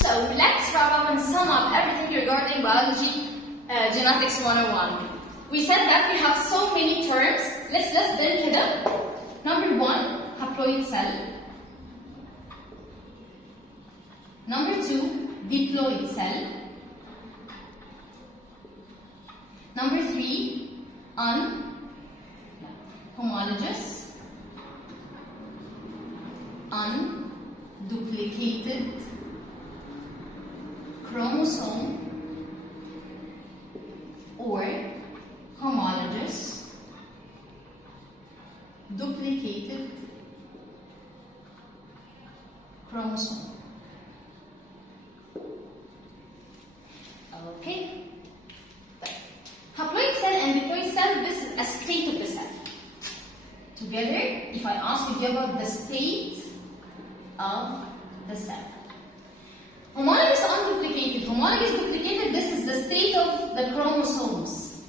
So let's wrap up and sum up everything regarding biology, genetics 101. We said that we have so many terms. Let's list them here. Number 1, haploid cell. Number 2, diploid cell. Number 3, homologous, unduplicated chromosome or homologous duplicated chromosome. Okay. Haploid cell and diploid cell, this is a state of the cell. Together, if I ask you about the state of the cell. Homologous unduplicated. Homologous duplicated, this is the state of the chromosomes.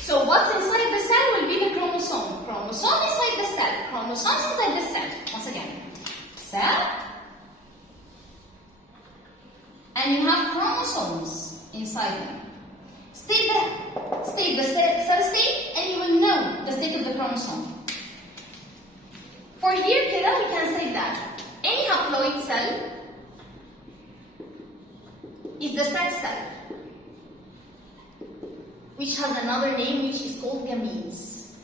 So what's inside the cell will be the chromosome. Chromosome inside the cell. Chromosomes inside the cell. Once again. Cell. And you have chromosomes inside them. State the cell state, and you will know the state of the chromosome. For here, we can say that any haploid cell is the sex cell, which has another name which is called gametes.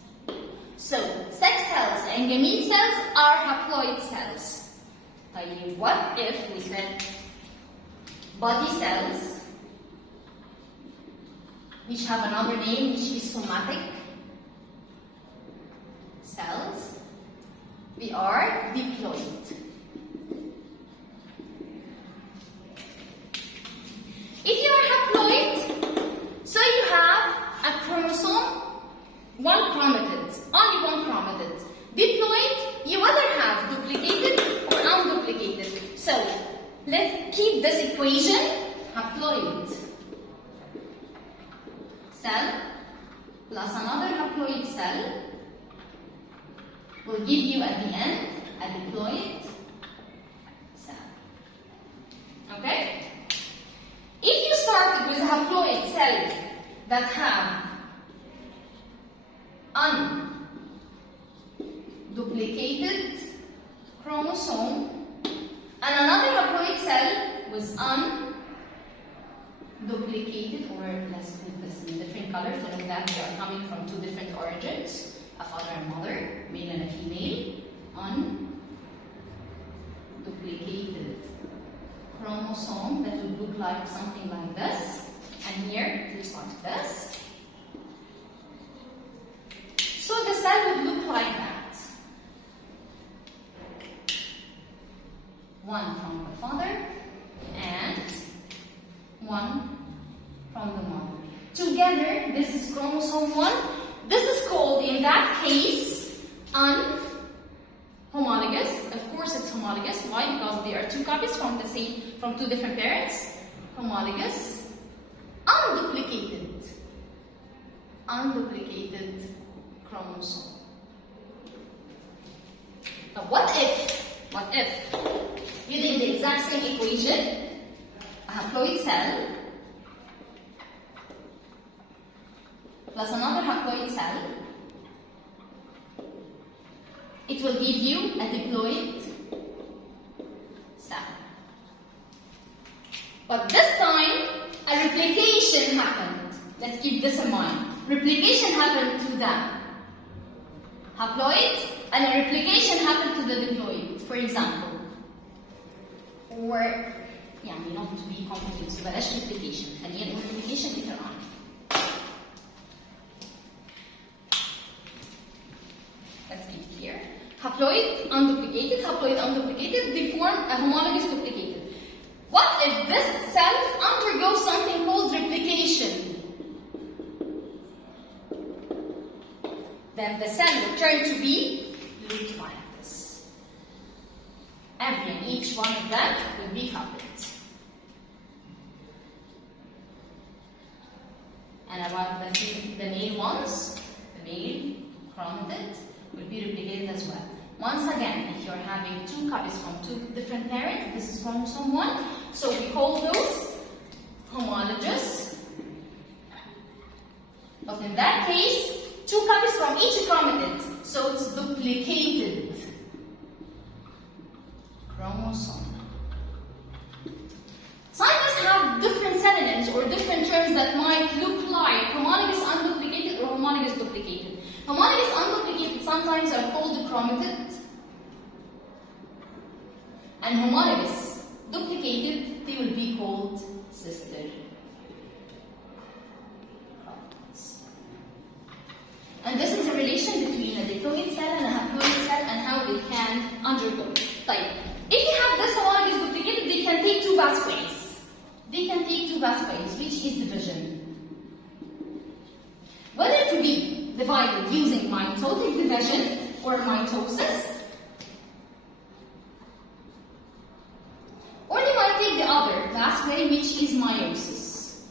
So, sex cells and gamete cells are haploid cells. What if we said body cells, which have another name which is somatic cells? We are diploid. If you are haploid, so you have a chromosome, one chromatid, only one chromatid. Diploid, you either have duplicated or unduplicated. So, let's keep this equation, haploid cell plus another haploid cell will give you at the end a diploid cell. Okay? If you started with a haploid cell that have unduplicated chromosome and another haploid cell with unduplicated, or let's put this in different colors so that they are coming from two different origins, a father and mother, male and a female, unduplicated chromosome that would look like something like this, and here it looks like this. So the cell would look like that. One from the father and one from the mother. Together, this is chromosome 1. This is called, in that case, homologous. Of course, it's homologous. Why? Because they are two copies from two different parents. Homologous, unduplicated chromosome. Now, what if using the exact same equation, a haploid cell plus another haploid cell, it will give you a diploid cell. But this time, a replication happened. Let's keep this in mind. Replication happened to the haploid, and a replication happened to the diploid, for example. Or, not to be complicated, so بلاش replication. خلينا نقول replication later on. Let's keep it here. Haploid, unduplicated, they form a homologous duplicated. What if this cell undergoes something called replication? Then the cell will turn to be look like this. Every and each one of them will be coupled. And about the male ones, the male chromatid will be replicated as Once again, if you're having two copies from two different parents, this is chromosome 1. So we call those homologous. But in that case, two copies from each chromatid. So it's duplicated chromosome. Scientists have different synonyms or different terms that might look like homologous unduplicated or homologous duplicated. Homologous unduplicated sometimes are called chromatid, and homologous duplicated, they will be called sister chromatids. And this is a relation between a diploid cell and a haploid cell and how they can undergo. Like, if you have this homologous duplicated, they can take two pathways. Which is division. Whether to be divided using mitotic division or mitosis, or they might take the other pathway, which is meiosis.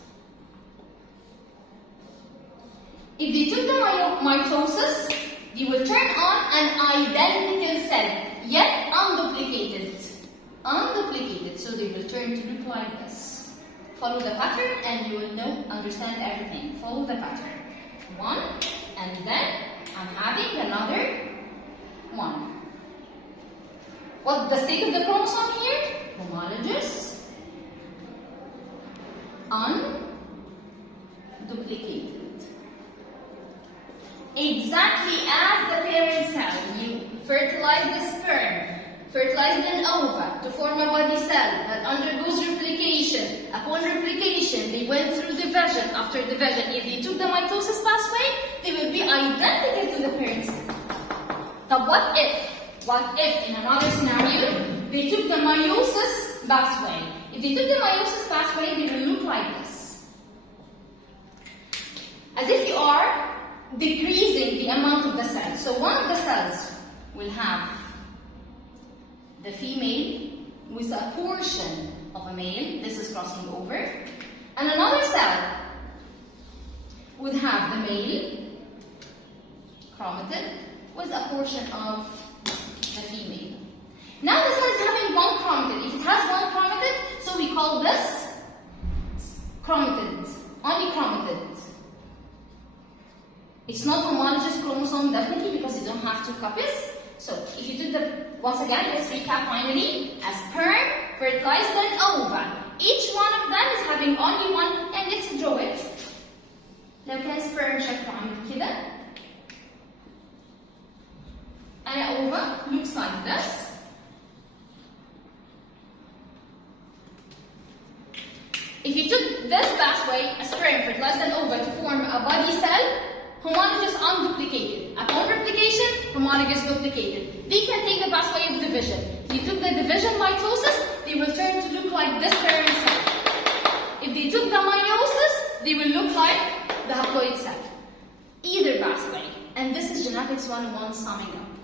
If they took the mitosis, they will turn on an identical cell, yet unduplicated. So they will turn to look like this. Follow the pattern and you will understand everything. Follow the pattern. One, and then I'm having another one. What's the state of the chromosome here? Homologous, unduplicated. Exactly as the parent cell, you fertilize the sperm, fertilize an ova to form a body cell that undergoes replication. Upon replication, they went through division. After division, if they took the mitosis pathway, they will be identical to the parent cell. Now, what if in another scenario, they took the meiosis pathway? If they took the meiosis pathway, they will look like this. As if you are decreasing the amount of the cells. So one of the cells will have the female with a portion of a male. This is crossing over. And another cell would have the male chromatid with a portion of the female. Now the cell is having one chromatid. If it has one chromatid, so we call this chromatid, only chromatid. It's not homologous chromosome definitely because you don't have two copies. So if you did once again, let's recap finally. A sperm fertilized an ova. Each one of them is having only one, and let's draw it. لو كان sperm شكله عامل كده. An ova looks like this. If you took this pathway, a sperm fertilized an ova to form a body cell, homologous unduplicated. Upon replication, homologous duplicated. They can take the pathway of division. If you took the division mitosis, they will turn to look like this parent cell. If they took the meiosis, they will look like the haploid cell. Either pathway. And this is genetics 101 summing up.